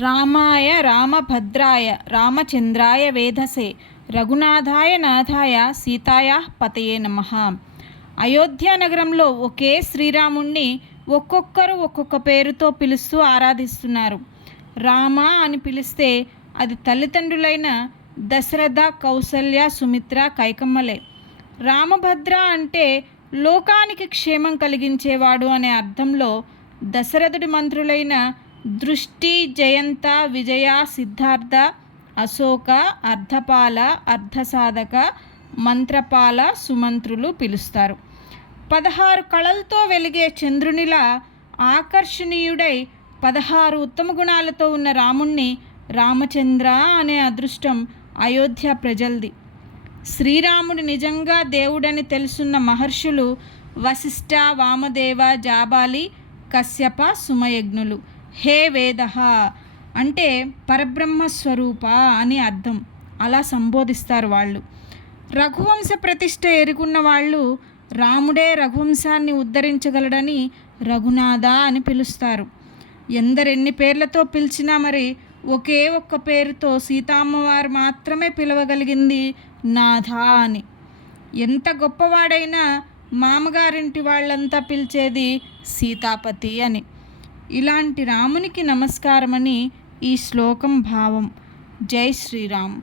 రామాయ రామభద్రాయ రామచంద్రాయ వేధసే రఘునాథాయ నాథాయ సీతాయా పతయే నమః. అయోధ్య నగరంలో ఒకే శ్రీరాముణ్ణి ఒక్కొక్కరు ఒక్కొక్క పేరుతో పిలుస్తూ ఆరాధిస్తున్నారు. రామ అని పిలిస్తే అది తల్లిదండ్రులైన దశరథ, కౌసల్య, సుమిత్ర, కైకమ్మలే. రామభద్ర అంటే లోకానికి క్షేమం కలిగించేవాడు అనే అర్థంలో దశరథుడి మంత్రులైన దృష్టి, జయంత, విజయ, సిద్ధార్థ, అశోక, అర్ధపాల, అర్ధసాధక, మంత్రపాల, సుమంత్రులు పిలుస్తారు. 16 కళలతో వెలిగే చంద్రునిలా ఆకర్షణీయుడై 16 ఉత్తమ గుణాలతో ఉన్న రాముణ్ణి రామచంద్ర అనే అదృష్టం అయోధ్య ప్రజలది. శ్రీరాముడు నిజంగా దేవుడని తెలుసున్న మహర్షులు వశిష్ఠ, వామదేవ, జాబాలి, కశ్యప, సుమయజ్ఞులు. హే వేదః అంటే పరబ్రహ్మస్వరూప అని అర్థం. అలా సంబోధిస్తారు వాళ్ళు. రఘువంశ ప్రతిష్ఠ ఎరుగున్న వాళ్ళు రాముడే రఘువంశాన్ని ఉద్ధరించగలడని రఘునాథ అని పిలుస్తారు. ఎందరెన్ని పేర్లతో పిలిచినా మరి ఒకే ఒక్క పేరుతో సీతమ్మవారు మాత్రమే పిలవగలిగింది నాథ అని. ఎంత గొప్పవాడైనా మామగారింటి వాళ్ళంతా పిలిచేది సీతాపతి అని. ఇలాంటి రామునికి నమస్కారమని ఈ శ్లోకం భావం. జై శ్రీరామ్.